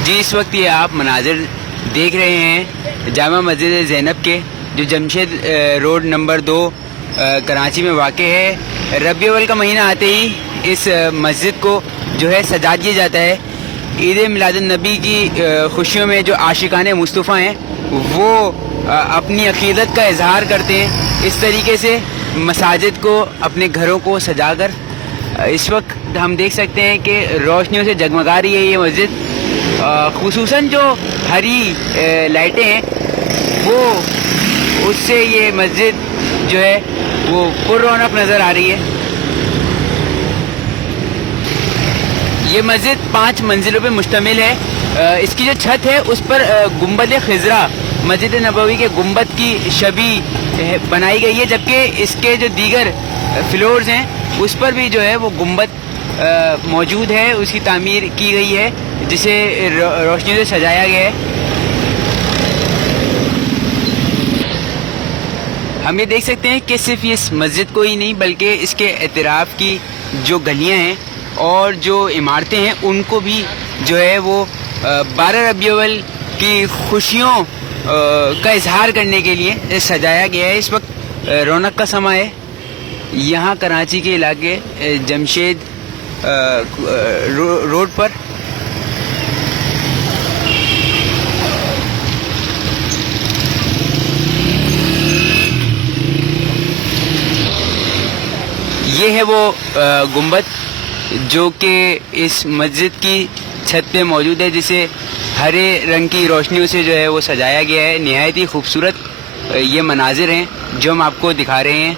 जी, इस वक्त ये आप मनाजिर देख रहे हैं जामा मस्जिद ज़ैनब के, जो जमशेद रोड नंबर 2 कराची में वाक़ है। रबी अव्वल का महीना आते ही इस मस्जिद को जो है सजा दिया जाता है। ईद मिलादुन नबी की खुशियों में जो आशिकाने मुस्तफ़ा हैं वो अपनी अक़ीदत का इजहार करते हैं। इस तरीके से मसाजिद को, अपने घरों को सजाकर इस वक्त हम देख सकते हैं कि रोशनियों से जगमगा रही है ये मस्जिद। खुसूसन जो हरी लाइटें हैं वो, उससे ये मस्जिद जो है वो पुररौनक नज़र आ रही है। ये मस्जिद 5 मंजिलों पे मुश्तमिल है। इसकी जो छत है उस पर गुंबद खिजरा मस्जिद नबवी के गुंबद की शबी बनाई गई है, जबकि इसके जो दीगर फ्लोर्स हैं उस पर भी जो है वो गुंबद मौजूद है, उसकी तामीर की गई है, जिसे रोशनी से सजाया गया है। हम ये देख सकते हैं कि सिर्फ इस मस्जिद को ही नहीं बल्कि इसके एतराफ़ की जो गलियां हैं और जो इमारतें हैं उनको भी जो है वो 12 रबी अव्वल की खुशियों का इजहार करने के लिए सजाया गया है। इस वक्त रौनक का समय है। यहाँ कराची के इलाके जमशेद रोड पर ये है वो गुंबद जो कि इस मस्जिद की छत पे मौजूद है, जिसे हरे रंग की रोशनियों से जो है वो सजाया गया है। निहायत ही खूबसूरत ये मनाजिर हैं जो हम आपको दिखा रहे हैं।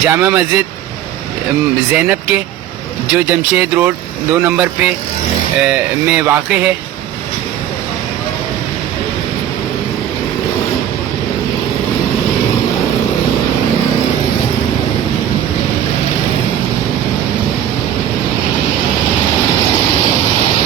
जामा मस्जिद ज़ैनब के जो जमशेद रोड 2 नंबर पे में वाक़ है।